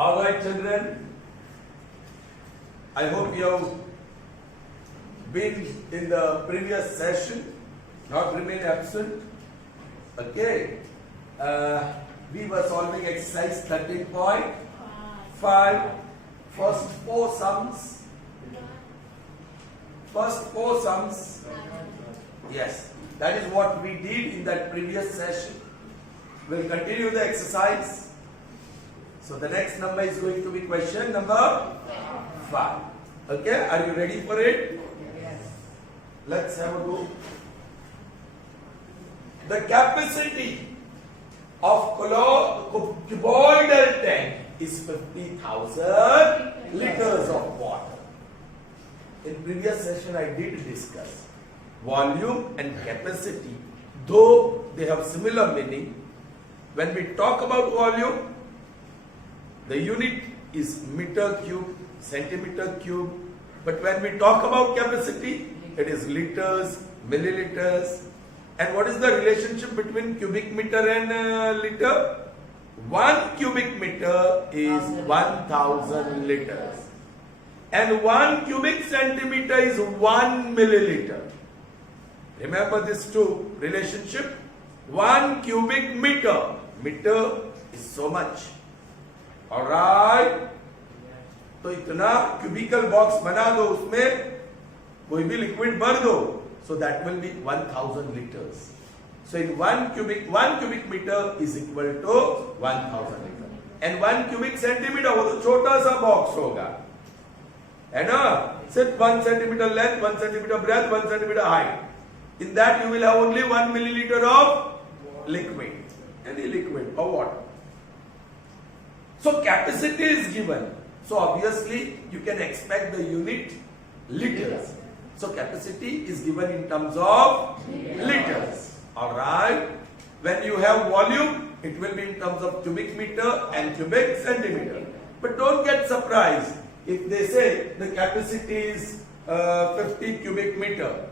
All right, children. I hope you have been in the previous session, not remain absent. Okay. We were solving exercise 13.5. First four sums. Yes, that is what we did in that previous session. We'll continue the exercise. So the next number is going to be question number 5. Okay, are you ready for it? Yes. Let's have a go. The capacity of cuboidal tank is 50,000 liters of water. In previous session I did discuss volume and capacity, though they have similar meaning. When we talk about volume, the unit is meter cube, centimeter cube. But when we talk about capacity, it is liters, milliliters. And what is the relationship between cubic meter and liter? 1 cubic meter is 1000 liters. And 1 cubic centimeter is 1 milliliter. Remember this two relationship? 1 cubic meter. Meter is so much. Alright? तो इतना cubical box बना दो, उसमें कोई भी liquid भर दो. So that will be 1000 liters. So in 1 cubic meter is equal to 1000 liters. And 1 cubic centimeter वो तो छोटा सा box होगा. है ना? सिर्फ 1 centimeter length, 1 centimeter breadth, 1 centimeter height. In that you will have only 1 milliliter of liquid. Any liquid or water. So capacity is given. So obviously you can expect the unit liters. So capacity is given in terms of liters. Alright. When you have volume, it will be in terms of cubic meter and cubic centimeter. But don't get surprised if they say the capacity is 50 cubic meter.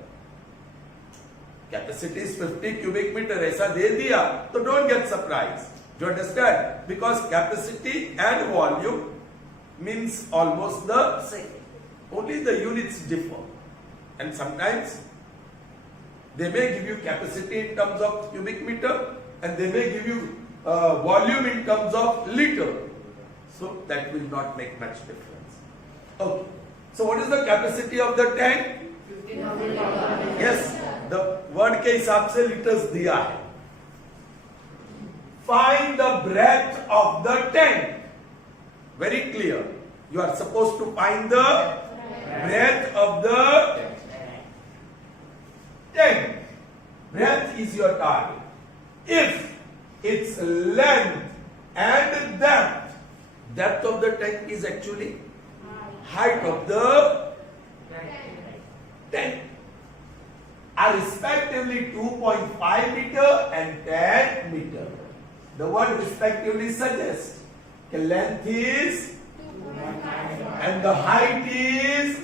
Capacity is 50 cubic meter. ऐसा दे दिया, तो don't get surprised. Do you understand? Because capacity and volume means almost the same. Only the units differ. And sometimes they may give you capacity in terms of cubic meter and they may give you volume in terms of liter. So that will not make much difference. Okay. So what is the capacity of the tank? 50,000 Yes. The word के हिसाब से liters दिया है. Find the breadth of the tank. Very clear. You are supposed to find the breadth of the tank. Breadth is your target. If its length and depth of the tank is actually height of the tank, are respectively 2.5 meter and 10 meter. The word respectively suggests the length is 2.5 and the height is,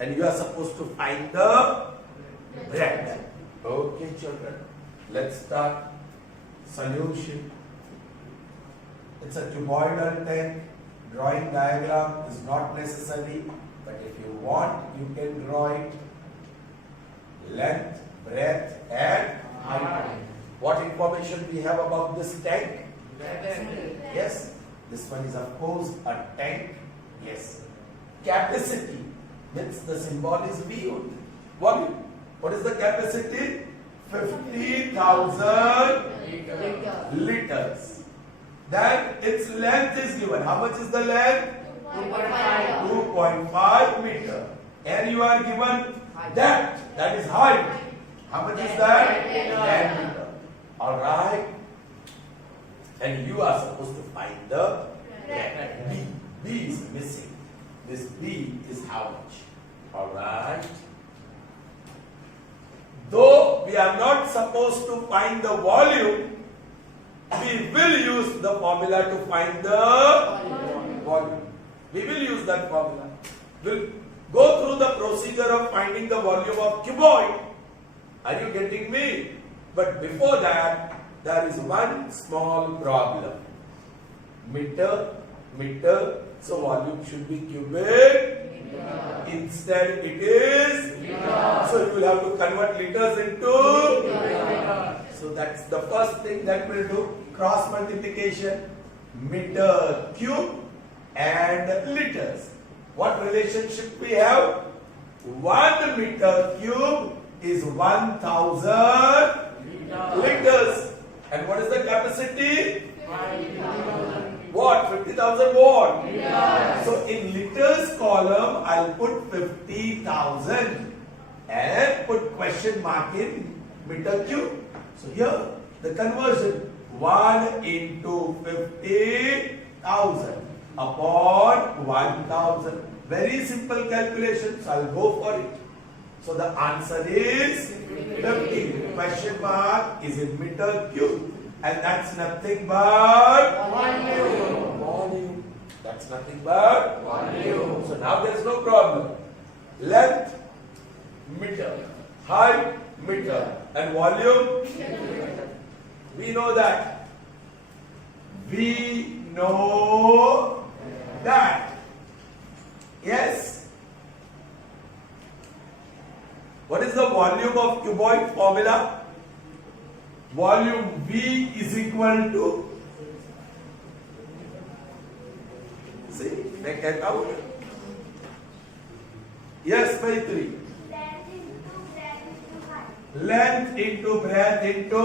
and you are supposed to find the breadth. Okay, children, let's start solution. It's a cuboidal tank. Drawing diagram is not necessary, but if you want, you can draw it. Length, breadth, and height. What information we have about this tank? Yes, this one is of course a tank. Yes. Capacity means the symbol is V. Volume. What is the capacity? 50,000 liters. Then its length is given. How much is the length? 2.5 meter. And you are given depth. That is height. How much is that? 10 meter. Alright. And you are supposed to find the breadth. B. B is missing. This B is how much? Alright. Though we are not supposed to find the volume, we will use the formula to find the volume. We will use that formula. We'll go through the procedure of finding the volume of cuboid. Are you getting me? But before that, there is one small problem. meter. So volume should be cubic. Instead it is. So you will have to convert liters into. So that's the first thing that we'll do. Cross multiplication. Meter cube and liters. What relationship we have? 1 meter cube is 1000 liters. And what is the capacity? What? 50,000 watt. So in liters column, I'll put 50,000 and put question mark in meter cube. So here the conversion 1 into 50,000 upon 1,000. Very simple calculation. So I'll go for it. So the answer is 50. Question mark is in meter cube. And that's nothing but volume. That's nothing but volume. So now there is no problem. Length, meter. Height, meter. And volume? We know that. We know that. Yes? What is the volume of cuboid formula? Volume V is equal to, see, make it out. Yes, by 3. Length into breadth into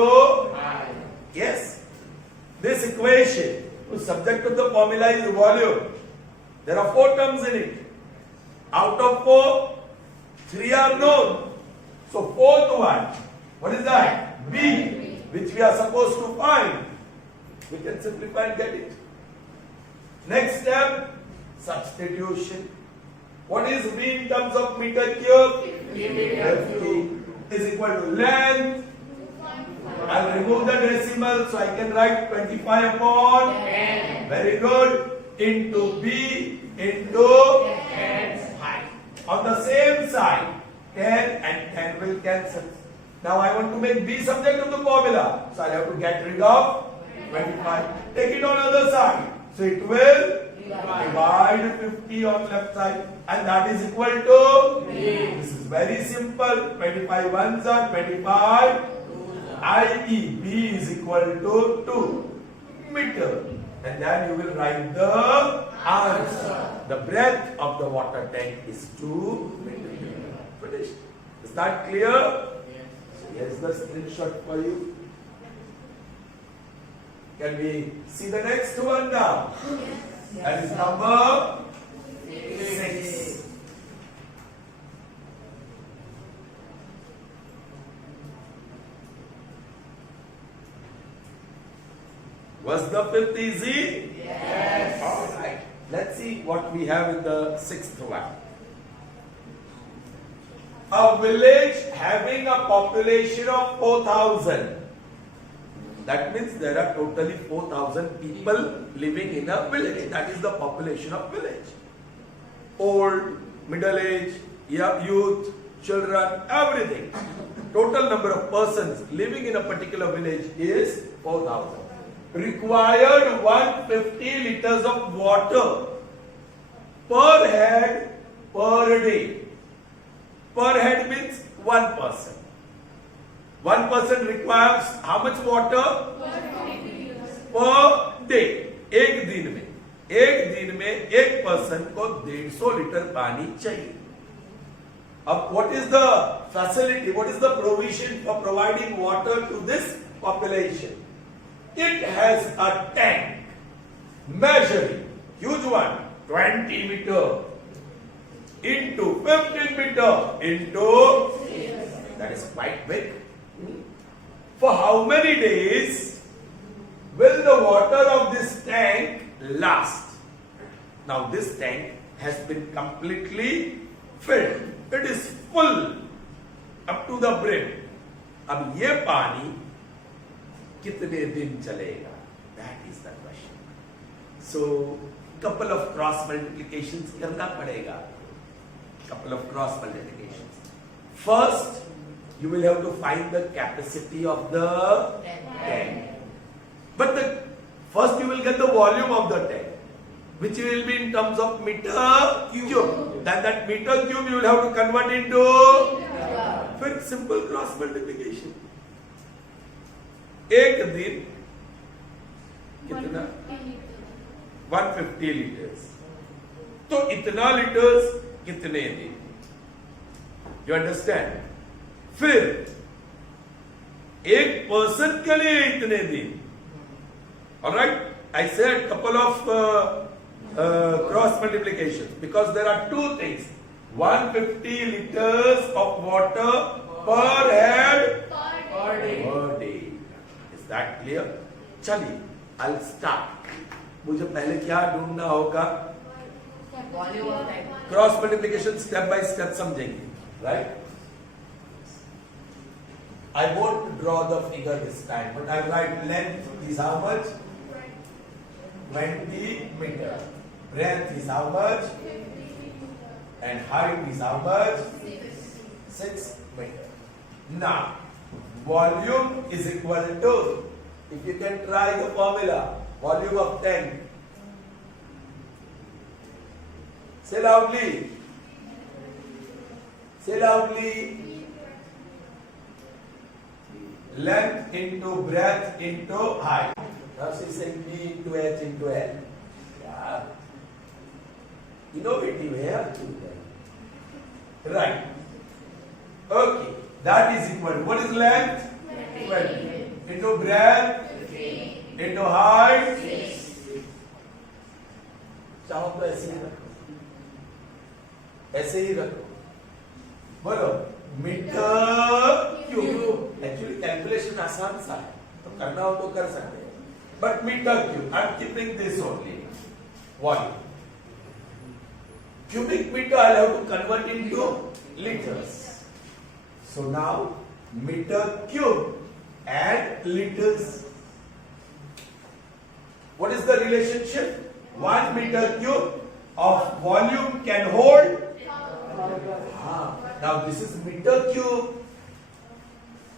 height. Yes. This equation, whose subject of the formula is volume. There are 4 terms in it. Out of 4, 3 are known. So 4th one, what is that? B. Which we are supposed to find. We can simplify and get it. Next step, substitution. What is V in terms of meter cube? 50 is equal to length. I'll remove the decimal so I can write 25 upon 10. Very good. Into B into 10. Height. On the same side, 10 and 10 will cancel. Now I want to make B subject of the formula. So I have to get rid of 25. Take it on other side. So it will divide 50 on left side. And that is equal to B. This is very simple. 25 ones are 25. i.e. B is equal to 2 meter. And then you will write the answer. The breadth of the water tank is 2 meters. Finished. Is that clear? Here's the screenshot for you. Can we see the next one now? Yes. That is number 6. Was the 5th easy? Yes. All right. Let's see what we have in the 6th one. A village having a population of 4,000. That means there are totally 4,000 people living in a village. That is the population of village. Old, middle age, youth, children, everything. Total number of persons living in a particular village is 4,000. Required 150 liters of water per head per day. Per head means 1 person. 1 person requires how much water? Per day. एक दिन में एक person को 150 litre पानी चाहिए. अब what is the facility? What is the provision for providing water to this population? It has a tank measuring, huge one, 20 meter into 15 meter into, that is quite big. For how many days will the water of this tank last? Now this tank has been completely filled. It is full up to the brim. अब ये पानी कितने दिन चलेगा? That is the question. So couple of cross multiplications करना पड़ेगा. Couple of cross multiplications. First, you will have to find the capacity of the tank. But the First you will get the volume of the tank, which will be in terms of meter cube. Then that meter cube you will have to convert into फिर simple cross multiplication. एक दिन कितना 150 litres, तो इतना litres कितने दिन, you understand. फिर एक पर्सन के लिए इतने दिन, alright. I said couple of cross multiplications because there are two things. 150 liters of water per head Per day. per day. Is that clear? चलिए, I'll start. मुझे पहले क्या ढूंढना होगा? Volume of tank. Cross multiplication step by step समझेंगे, right? I won't draw the figure this time, but I'll write length is how much? 20 meter. Breadth is how much? And height is how much? 6 meter. Now, volume is equal to, if you can try the formula, volume of tank. Say loudly. Say loudly. Length into breadth into height. Now she's saying B into H into L. Yeah. Innovative here. Right. Okay. That is equal to, what is length? 20. Into breadth? Into height? चाहो तो ऐसे ही रखो, ऐसे ही रखो, बोलो metre cube. Actually calculation आसान सा है, तो करना हो तो कर सकते हैं, but metre cube, I am keeping this only volume. Cubic meter I have to convert into liters. So now meter cube and liters. What is the relationship? 1 meter cube of volume can hold. Now this is meter cube.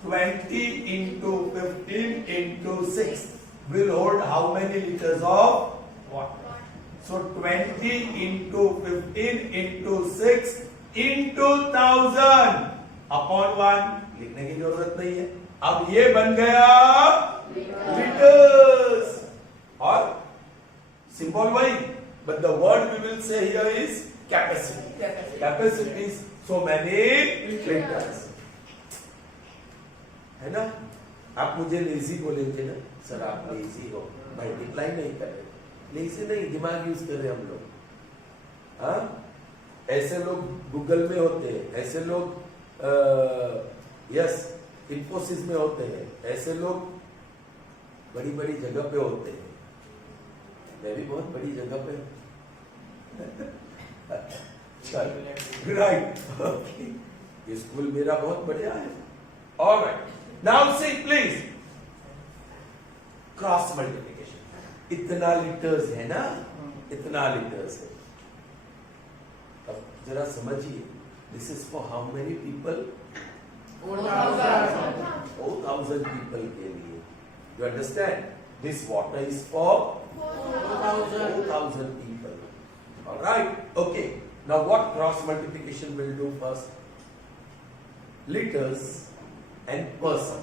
20 into 15 into 6 will hold how many liters of water? So 20 into 15 into 6 into 1000 upon 1, लिखने की जरूरत नहीं है। अब ये बन गया liters, और symbol वही, but the word we will say here is capacity. Capacity is so many liters, है ना? आप मुझे लेजी बोलेंगे ना, सर आप लेजी हो, मल्टीप्लाई नहीं कर रहे, लेजी नहीं, दिमाग यूज कर रहे हम लोग। हाँ, ऐसे लोग गूगल में होते हैं, ऐसे लोग यस इन्फोसिस में होते हैं, ऐसे लोग बड़ी बड़ी जगह पे होते हैं। मैं भी बहुत बड़ी जगह पे चल राइट, ओके, ये स्कूल मेरा बहुत बढ़िया है। Alright, now see please cross multiplication. इतना लीटर्स है ना, इतना लीटर्स है। अब जरा समझिए, this is for how many people? 4000 people के लिए। You understand? This water is for 4000 people. Alright, okay. Now what cross multiplication will do first? Litres and person,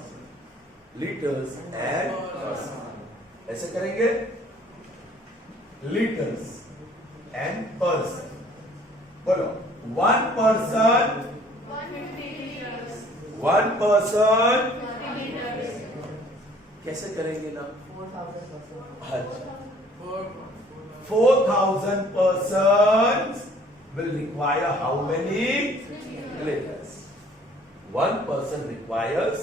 litres and person, ऐसे करेंगे, लीटर्स एंड पर्सन। बोलो, one person, 1 person, कैसे करेंगे ना? 4000 persons will require how many liters? 1 person requires,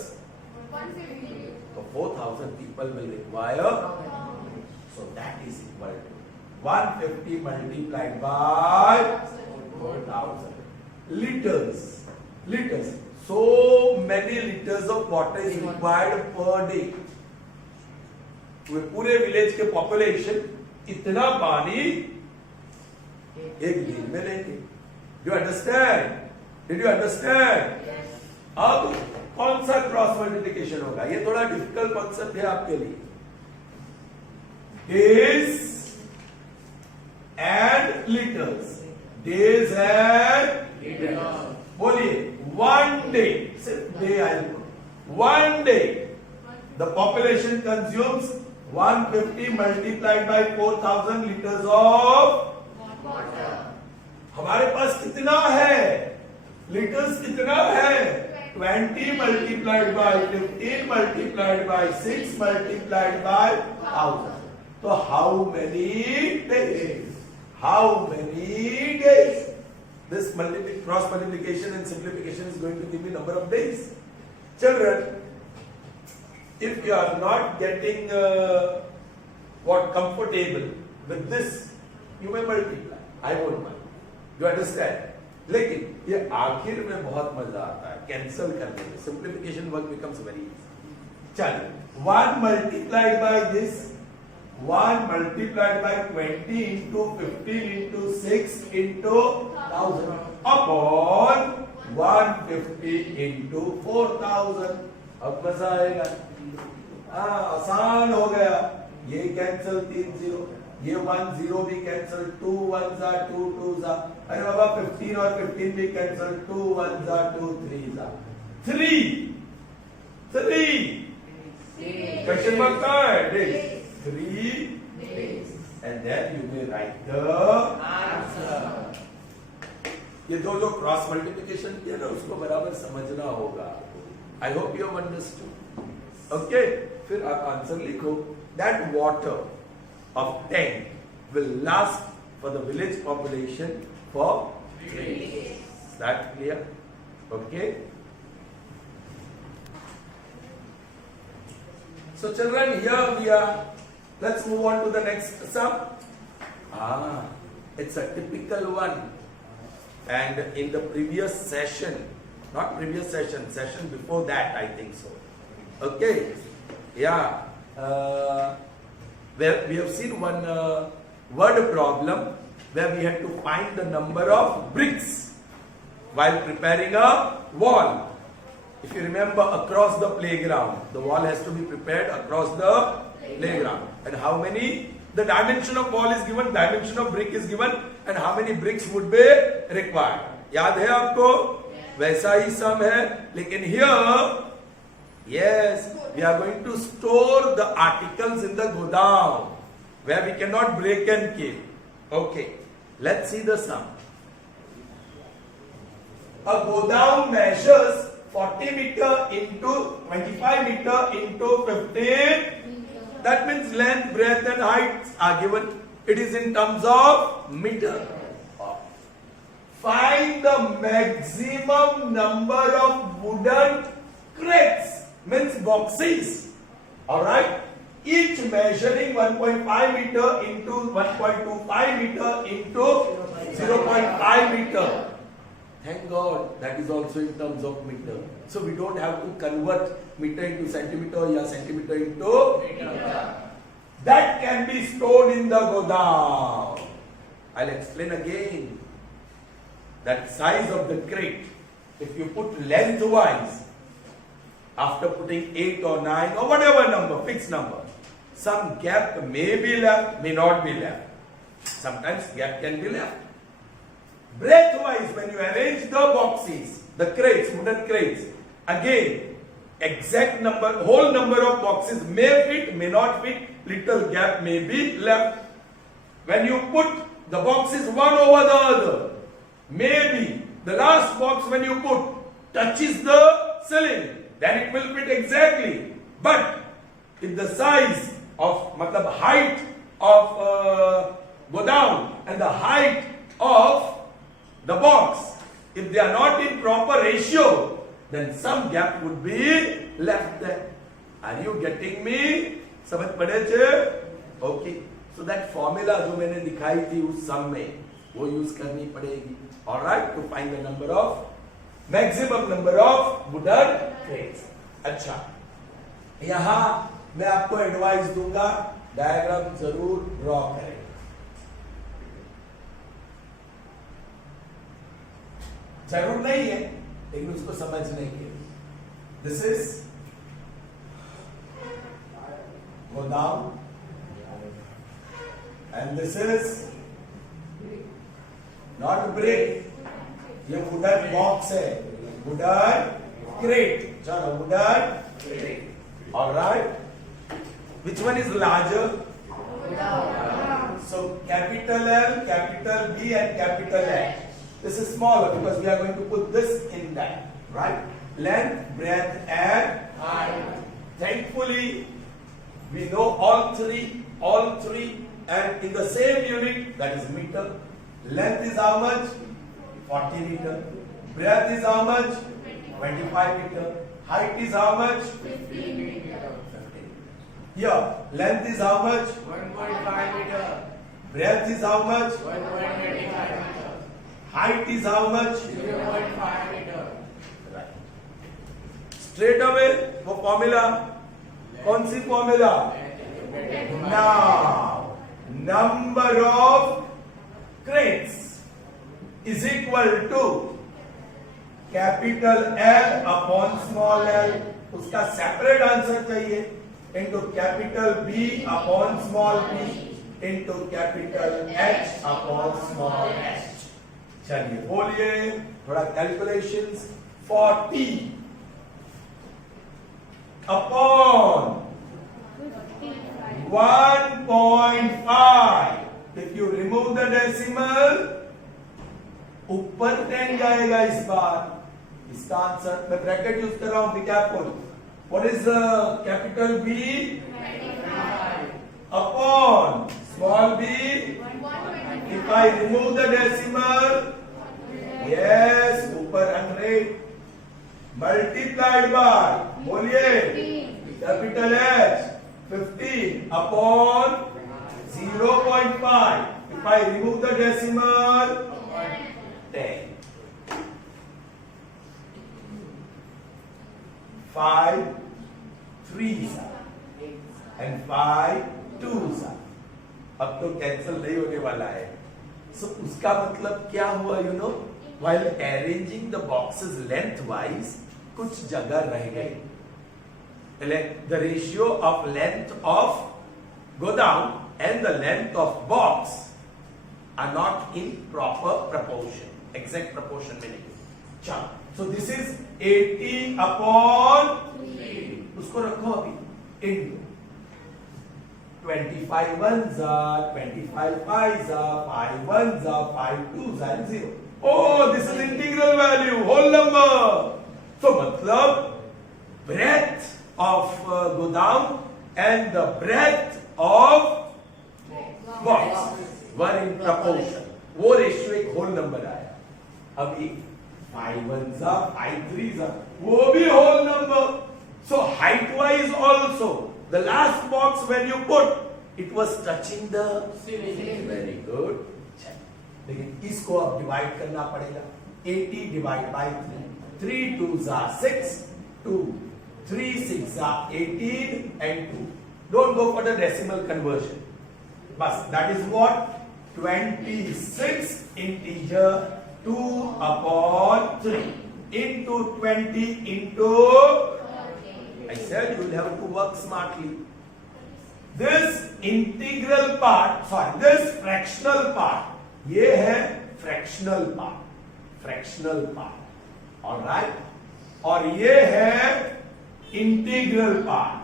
so 4000 people will require, so that is equal to 150 multiplied by 4000 liters. Liters. So many liters of water is required per day. पूरे village के population इतना पानी एक दिन में लेंगे। Do understand? Did you understand? अब कौन सा क्रॉस मल्टीप्लिकेशन होगा? ये थोड़ा डिफिकल्ट कॉन्सेप्ट है आपके लिए। days and liters. Days and Liters. बोलिए, one day, सिर्फ day I will put. One day, the population consumes 150 multiplied by 4,000 liters of Water. हमारे पास कितना है? लीटर्स कितना है? 20 multiplied by 15 multiplied by 6 multiplied by 1000. So how many days? How many days? This cross multiplication and simplification is going to give me number of days. Children, if you are not getting comfortable with this, you may multiply. I won't mind. You understand? लेकिन ये आखिर में बहुत मजा आता है cancel करने में. Simplification work becomes very easy. चलो 1 multiplied by this, 1 multiplied by 20 into 15 into 6 into 1000 upon 150 into 4000. अब मजा आएगा. आसान हो गया. ये कैंसिल 3 0, ये 1 0 भी cancel, 2 1s are 2 2s are. अरे बाबा 15 और 15 भी cancel, 2 1s are 2 3s are. 3 question mark का है. Days 3 Days. and then you may write the Answer. ये जो क्रॉस मल्टीप्लिकेशन किया ना उसको बराबर समझना होगा. I hope you have understood. Okay, फिर आप आंसर लिखो. That water of tank will last for the village population for 3 days. That clear? Okay. So children, here we are. Let's move on to the next sum. It's a typical one. And in the previous session, not previous session, session before that, I think so. Okay. Yeah. Where we have seen one word problem where we had to find the number of bricks while preparing a wall. If you remember, across the playground, the wall has to be prepared across the playground. And how many? The dimension of wall is given, dimension of brick is given, and how many bricks would be required. याद है आपको? वैसा ही सम है, लेकिन here yes, we are going to store the articles in the godown where we cannot break and kill. Okay, let's see the sum. A godown measures 40 meter into 25 meter into 15. That means length, breadth and height are given. It is in terms of meter. Find the maximum number of wooden crates. Means boxes. Alright? Each measuring 1.5 meter into 1.25 meter into 0.5 meter. Thank God that is also in terms of meter. So we don't have to convert meter into centimeter or centimeter into Meter. That can be stored in the godown. I'll explain again. That size of the crate, if you put lengthwise, after putting 8 or 9 or whatever number, fixed number, some gap may be left, may not be left. Sometimes gap can be left. Breadth-wise, when you arrange the boxes, the crates, wooden crates, again, exact number, whole number of boxes may fit, may not fit, little gap may be left. When you put the boxes one over the other, maybe the last box when you put touches the ceiling, then it will fit exactly. But if the size of, matlab height of go down and the height of the box, if they are not in proper ratio, then some gap would be left there. Are you getting me? समझ पड़े छे? Okay. So that formula जो मैंने दिखाई थी उस सम में, वो यूज करनी पड़ेगी. All right, to find the number of maximum number of wooden crates. अच्छा, यहाँ मैं आपको एडवाइस दूंगा, डायग्राम जरूर ड्रॉ करें. जरूर नहीं है, लेकिन उसको समझने के लिए. This is godown. And this is not brick. ये वुडन बॉक्स है, वुडन crate. चलो wooden crate. All right. Which one is larger? So capital L, capital B, and capital H. This is smaller because we are going to put this in that, right? Length, breadth, and height. Thankfully, we know all three, and in the same unit, that is meter. Length is how much? 40 meter. Breadth is how much? 25 meter. Height is how much? 15 meter. Here, length is how much? 1.5 meter. Breadth is how much? 1.25 meter. Height is how much? 0.5 meter. Right. Straight away, वो formula, कौन सी formula? Now, number of crates is equal to capital L upon small l. उसका separate answer चाहिए into capital B upon small b into capital H upon small h. चलिए बोलिए थोड़ा calculations. 40 upon 1.5. If you remove the decimal, ऊपर 10 जाएगा इस बार. इसका answer मैं ब्रैकेट यूज कर रहा हूं, be careful. What is the capital B? 25. Upon small b. If I remove the decimal, yes, ऊपर 100. Multiplied by, बोलिए, capital H, 15 upon 0.5. If I remove the decimal, 10. 5 3s and 5 2s. अब तो cancel नहीं होने वाला है. So उसका मतलब क्या हुआ, you know? While arranging the boxes lengthwise, कुछ जगह रह गई. The ratio of length of godown and the length of box are not in proper proportion, exact proportion में नहीं. चलो, so this is 80 upon 3. उसको रखो अभी into 25 ones are 25 5s are 5 ones are 5 2s and 0. Oh, this is integral value, whole number. So मतलब breadth of godown and the breadth of box were in proportion. वो ratio एक whole number आया. अभी 5 ones are 5 3s are, वो भी whole number. So height wise also, the last box when you put, it was touching the ceiling. Very good. लेकिन इसको अब divide करना पड़ेगा. 80 divide by 3. 3 2s are 6, 2 3 6 are 18 and 2. Don't go for the decimal conversion. Bas, that is what? 26 integer 2 upon 3 into 20 into, I said you will have to work smartly. This integral part, sorry, this fractional part, ये है fractional part, all right? और ये है integral part.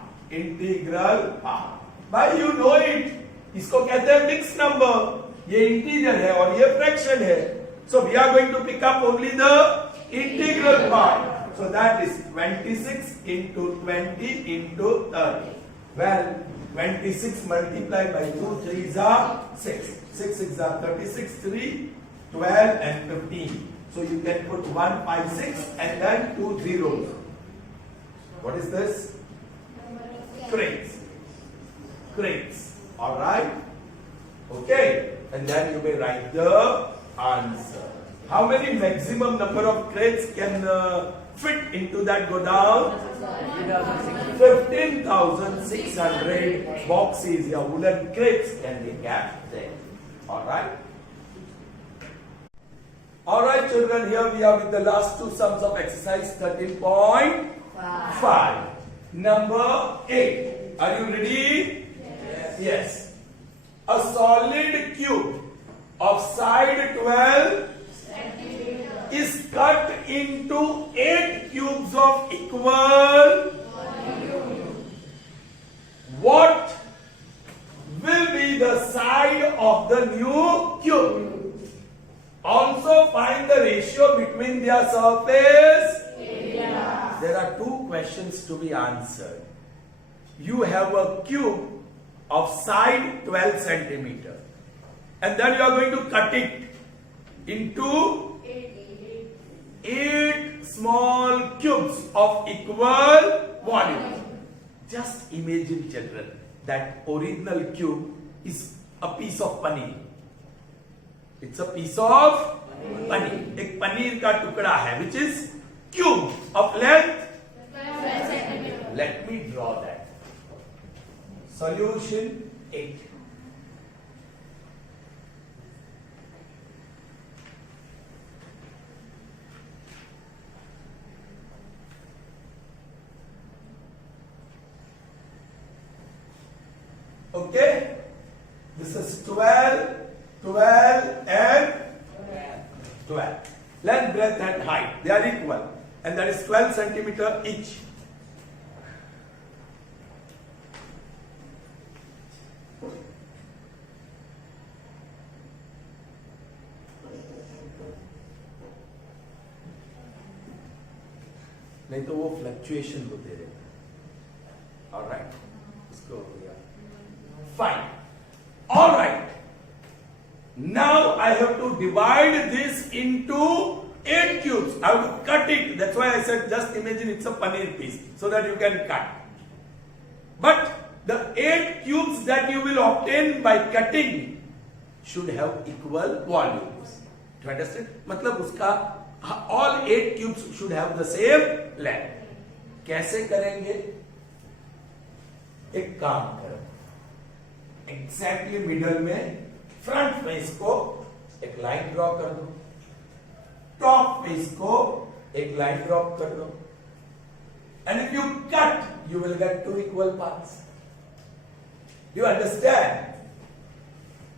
भाई you know it. इसको कहते हैं mixed number. ये integer है और ये fraction है. So we are going to pick up only the integral part. So that is 26 into 20 into 30. Well, 26 multiplied by 2 3s are 6. 6 6s are 36, 3, 12 and 15. So you can put 1, 5, 6 and then 2 zeros. What is this? Crates. All right? Okay. And then you may write the answer. How many maximum number of crates can fit into that godown? 15,600 boxes or wooden crates can be kept there. All right? All right, children, here we are with the last two sums of exercise 13.5. Number 8. Are you ready? Yes. a solid cube of side 12 is cut into 8 cubes of equal, what will be the side of the new cube? Also find the ratio between their surface area. There are two questions to be answered. You have a cube of side 12 centimeter, and then you are going to cut it into 8 small cubes of equal volume. Just imagine, children, that original cube is a piece of paneer. It's a piece of paneer. एक पनीर का टुकड़ा है, which is cube of length 12 centimeters. Let me draw that. Solution 8. Okay, this is 12, 12 and 12. Length, breadth and height, they are equal, and that is 12 centimeter each. नहीं तो वो fluctuation होते रहते। All right, इसको हो गया। Fine. All right. Now I have to divide this into 8 cubes. I have to cut it. That's why I said just imagine it's a paneer piece so that you can cut. But the 8 cubes that you will obtain by cutting should have equal volumes. Do you understand? मतलब उसका all 8 cubes should have the same length. कैसे करेंगे? एक काम करो, exactly middle में front face को एक लाइन ड्रॉ कर दो, टॉप फेस को एक लाइन ड्रॉ कर दो, and if you cut you will get 2 equal parts. You understand?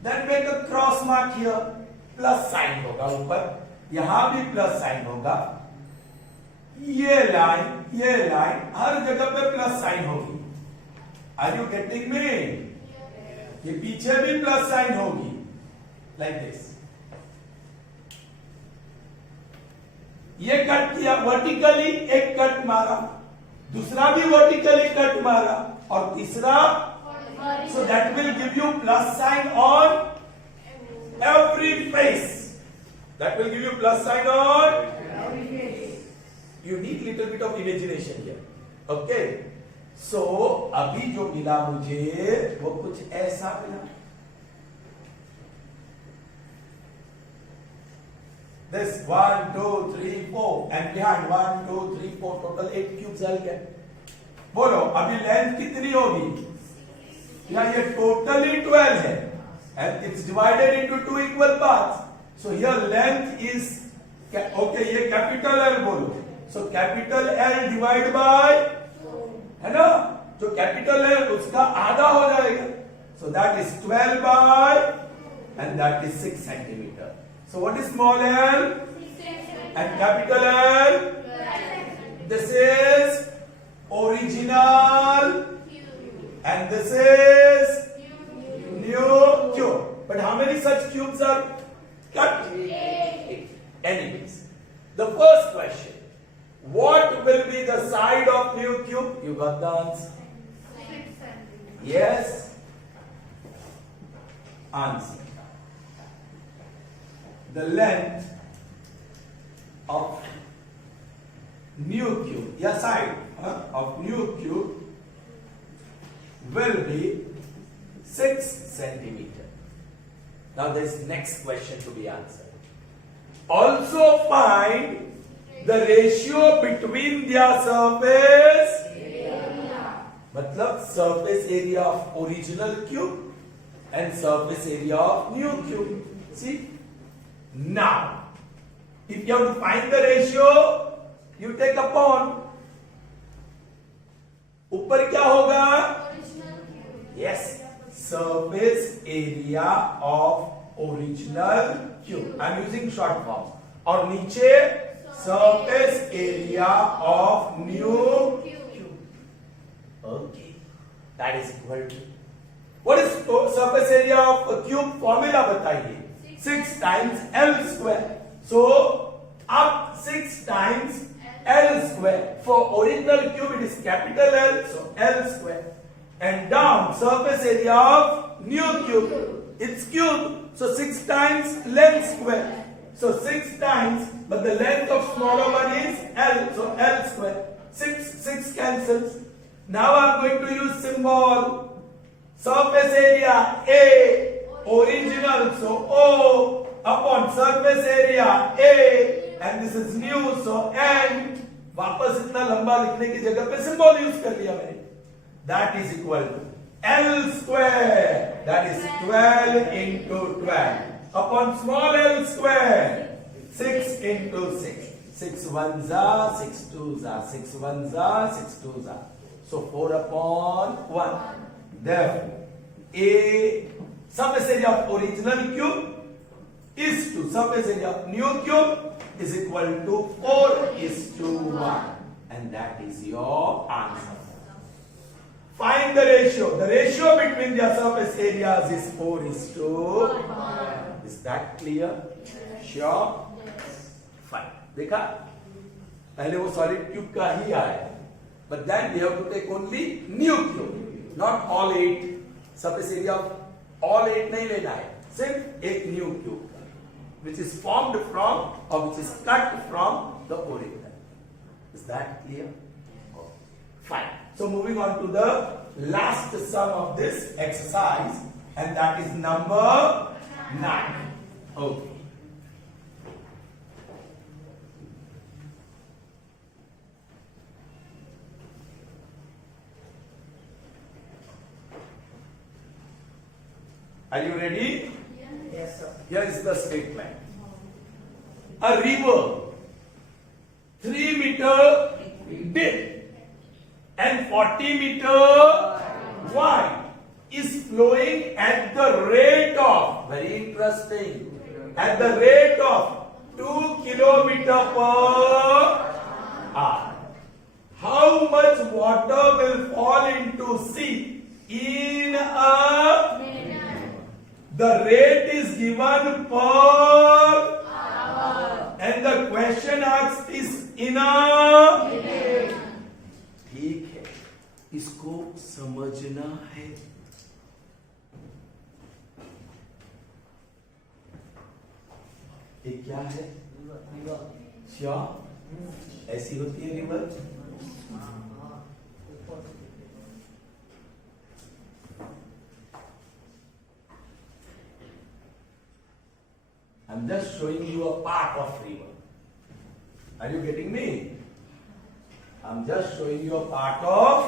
Then make a cross mark here. Plus sign होगा ऊपर, यहां भी प्लस साइन होगा, ये लाइन हर जगह पे प्लस साइन होगी. Are you getting me? ये पीछे भी प्लस साइन होगी, लाइक दिस. ये कट किया वर्टिकली, एक कट मारा, दूसरा भी वर्टिकली कट मारा, और तीसरा, so that will give you plus sign on every face. That will give you plus sign on every face. You need little bit of imagination here. Okay? So अभी जो मिला मुझे वो कुछ ऐसा मिला. This 1, 2, 3, 4 and behind 1, 2, 3, 4 total 8 cubes I'll get. बोलो अभी लेंथ कितनी होगी? या ये टोटली 12 है and it's divided into 2 equal parts. So here length is okay, ये capital L बोलो. So capital L divide by, है ना, जो कैपिटल है उसका आधा हो जाएगा. So that is 12 by and that is 6 centimeter. So what is small l and capital L? This is original and this is new cube. But how many such cubes are cut? 8. Anyways, the first question. What will be the side of new cube? You got the answer. 6 centimeters. Yes. Answer. The length of new cube, yeah, side of new cube will be 6 centimeter. Now there is next question to be answered. Also find the ratio between their surface area. मतलब surface area of original cube and surface area of new cube. See? Now, if you have to find the ratio, you take upon. ऊपर क्या होगा? Original cube. Yes. surface area of original cube. I am using short form. और नीचे surface area of new cube. Okay, that is equal to. What is surface area of a cube? Formula बताइए. 6 times L square. So up 6 times L square. For original cube it is capital L, so L square. And down surface area of new cube. It's cube, so 6 times length square. So 6 times, but the length of smaller one is L, so L square. 6 cancels. Now I am going to use symbol. Surface area A, original, so O upon surface area A, and this is new, so N. वापस इतना लंबा लिखने की जगह पे symbol use कर लिया मैंने. That is equal to L square. That is 12 into 12 upon small L square. 6 into 6. 6 ones are 6 twos are 6 ones are 6 twos are. So 4 upon 1. Therefore, A surface area of original cube is to surface area of new cube is equal to 4:1, and that is your answer. Find the ratio. The ratio between their surface areas is 4:1. Is that clear? Sure? Fine. देखा? पहले वो solid cube का ही आया, but then we have to take only new cube, not all 8. Surface area of all 8 नहीं लेना है, सिर्फ एक new cube, which is formed from or which is cut from the original. Is that clear? Fine. So moving on to the last sum of this exercise, and that is number 9. Okay. Are you ready? Yes, sir. Here is the statement. A river 3 meter deep and 40 meter wide is flowing at the rate of, very interesting, at the rate of 2 kilometer per hour. How much water will fall into sea in a minute? The rate is given per hour, and the question asked is in a minute. ठीक है, इसको समझना है. ये क्या है? Sure? ऐसी होती है river? I'm just showing you a part of river. Are you getting me? I'm just showing you a part of.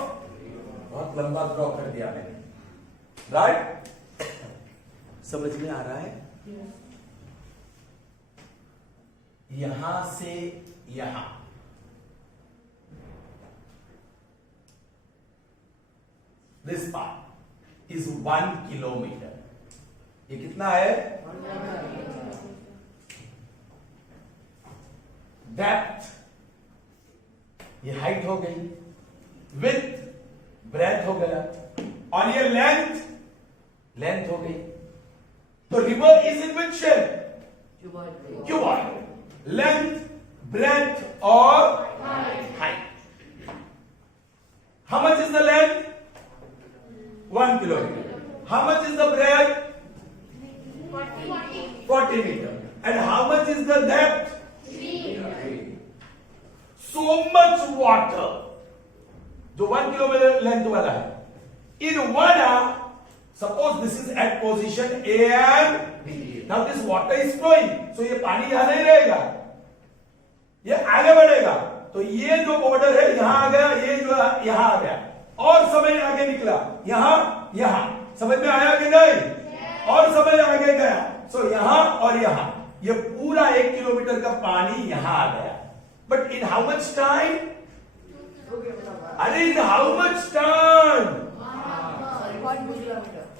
बहुत लंबा ड्रॉ कर दिया मैंने. Right? समझ में आ रहा है? यहां से यहां this part is 1 kilometer. ये कितना है? डेप्थ, ये हाइट हो गई, विड्थ, ब्रेथ हो गया, और ये लेंथ हो गई. तो river is in which shape? Cuboid. Length, breadth और height. How much is the length? 1 kilometer. How much is the breadth? 40 meter. And how much is the depth? 3. So much water, जो 1 kilometer length वाला है, in 1 hour, suppose this is at position A and B. Now this water is flowing, so ये पानी यहां नहीं रहेगा, ये आगे बढ़ेगा. तो ये जो बॉर्डर है यहां आ गया, ये जो यहां आ गया, और समय आगे निकला, यहां समझ में आया कि नहीं? और समय आगे गया, सो यहां और यहां, ये पूरा 1 किलोमीटर का पानी यहां आ गया. But in how much time? अरे in how much time?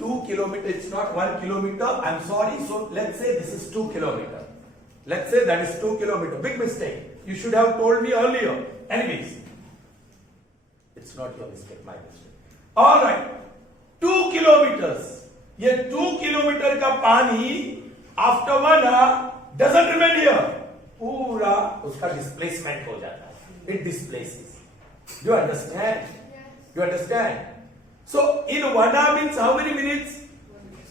2 kilometer, it's not 1 kilometer. I'm sorry. So let's say this is 2 kilometer. Let's say that is 2 kilometer. Big mistake. You should have told me earlier. Anyways, it's not your mistake, my mistake. All right. 2 kilometers. ये 2 kilometre का पानी after 1 hour doesn't remain here. पूरा उसका displacement हो जाता है. It displaces. Do you understand? You understand? So in 1 hour means how many minutes?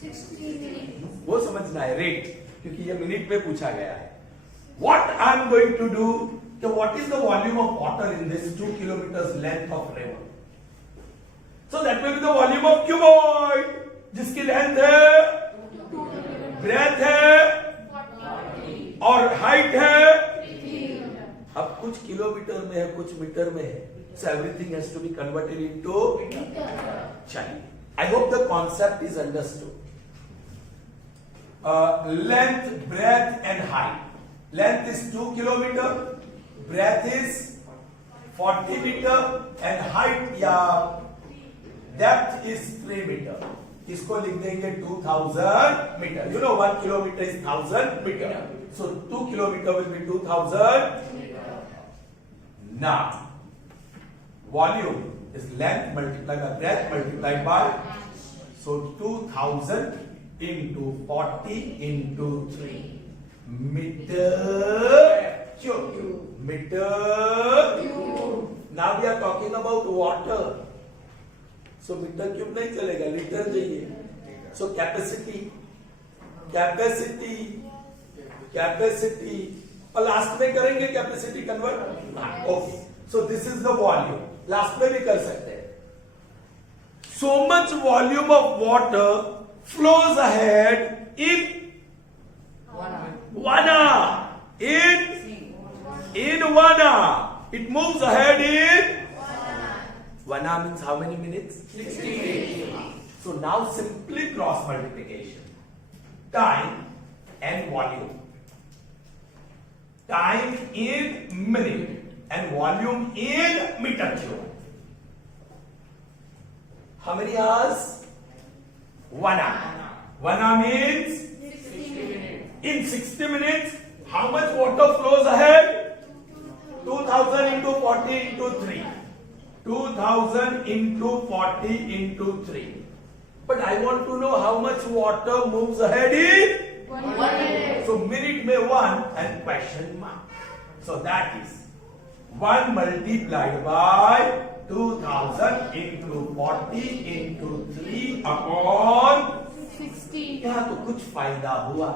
60 minutes. वो समझना है रेट, क्योंकि ये मिनट में पूछा गया है. What I am going to do? So what is the volume of water in this 2 kilometers length of river? So that will be the volume of cuboid, जिसकी लेंथ है, ब्रेथ है और हाइट है. अब कुछ किलोमीटर में है, कुछ मीटर में है. So everything has to be converted into chaliye. I hope the concept is understood. Length, breadth and height. Length is 2 kilometer, breadth is 40 meter and height या depth is 3 meter. इसको लिख देंगे 2000 metre. You know 1 kilometer is 1000 meter. So 2 kilometer will be 2000 meter. Now, volume is length multiplied by breadth multiplied by, so 2000 into 40 into 3 meter cube. Meter cube. Now we are talking about water. So meter cube नहीं चलेगा, litre चाहिए. So capacity और last में करेंगे capacity convert. Okay. So this is the volume. Last में भी कर सकते हैं. So much volume of water flows ahead in 1 hour. In 1 hour. It moves ahead in 1 hour means how many minutes? 60 minutes. So now simply cross multiplication. Time and volume. Time in minute and volume in meter cube. How many hours? 1 hour. 1 hour means 60 minutes. in 60 minutes, how much water flows ahead? 2000 into 40 into 3. 2000 into 40 into 3. But I want to know how much water moves ahead in 1 minute. So minute में 1 and question mark. So that is 1 multiplied by 2000 into 40 into 3 upon 60. यहाँ तो कुछ फायदा हुआ.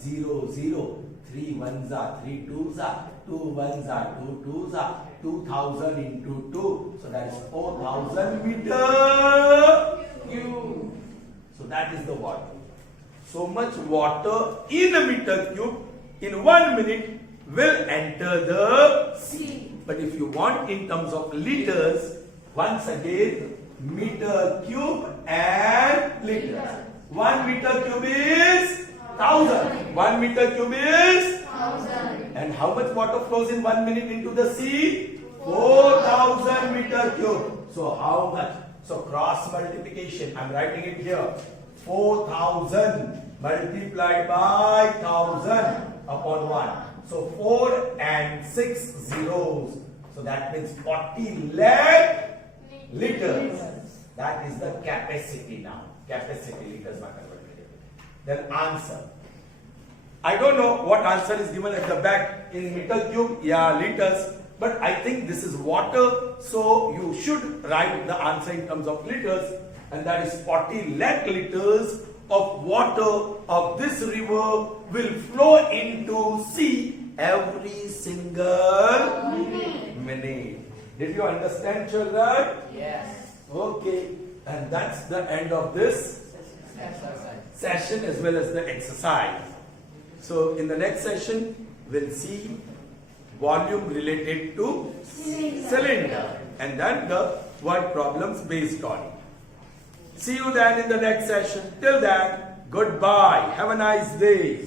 0 0 3 1s are 3 2s are 2 1s are 2 2s are 2000 into 2. So that is 4000 meter cube. So that is the water. So much water in a meter cube in 1 minute will enter the sea. But if you want in terms of liters, once again, meter cube and liters. 1 meter cube is 1000. 1 meter cube is 1000. And how much water flows in 1 minute into the sea? 4000 meter cube. So how much? So cross multiplication. I'm writing it here. 4000 multiplied by 1000 upon 1. So 4 and 6 zeros. So that means 40 lakh liters. That is the capacity now. Capacity liters are converted. Then answer. I don't know what answer is given at the back in meter cube, yeah, liters. But I think this is water, so you should write the answer in terms of liters, and that is 40 lakh liters of water of this river will flow into sea every single minute. Did you understand, children? Yes. Okay, and that's the end of this Exercise. session as well as the exercise. So in the next session, we'll see volume related to cylinder and then the word problems based on it. See you then in the next session. Till then, goodbye. Have a nice day.